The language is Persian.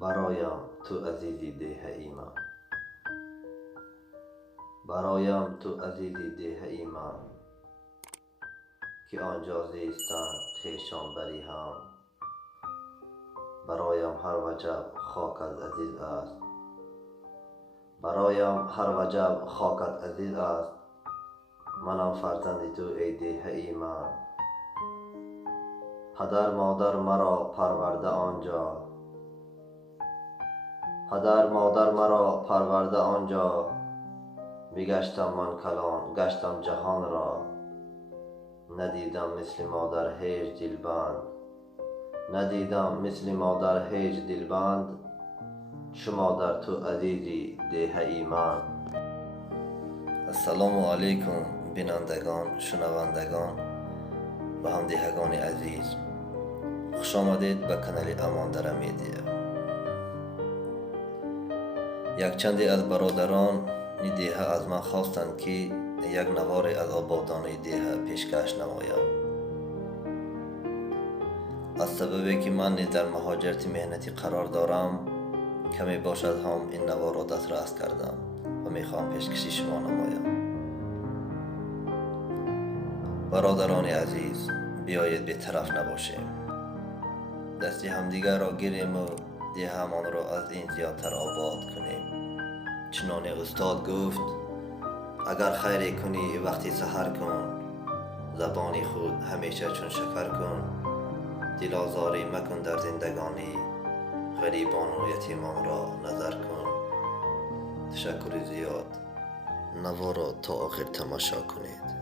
برایم تو عزیزی ده ایمان، برایم تو عزیزی ده ایمان، که آنجا زیستند خویشان بری هم. برایم هر وجب خاکت عزیز است، برایم هر وجب خاکت عزیز است. منم فرزند تو ای ده ایمان. پدر مادر مرا پرورده آنجا، پدر مادر مرا پرورده آنجا. بگشتم من کلان گشتم جهان را، ندیدم مثل مادر هیچ دلبند، ندیدم مثل مادر هیچ دلبند. چو مادر تو عزیزی ده ایمان. السلام علیکم بینندگان، شنوندگان و همدیهگان عزیز، خوش آمدید به کانال امان در میدیا. یک چندی از برادران این دیه از من خواستند که یک نواری از آبادانی دیه پیشکش نمایم، از سببی که من نیز در مهاجرت مهنتی قرار دارم. کمی باشد هم این نوار را دسترس کردم و میخوام پیشکشی شما نمایم. برادران عزیز، بیایید بی‌طرف نباشیم، دستی همدیگر را گیریم و دیه همان را از این زیادتر آباد کنیم. چنان استاد گفت اگر خیری کنی وقتی سحر کن، زبانی خود همیشه چون شکر کن. دل آزاری مکن در زندگانی، غریبان و یتیمان را نظر کن. تشکر زیاد، نوار را تا آخر تماشا کنید.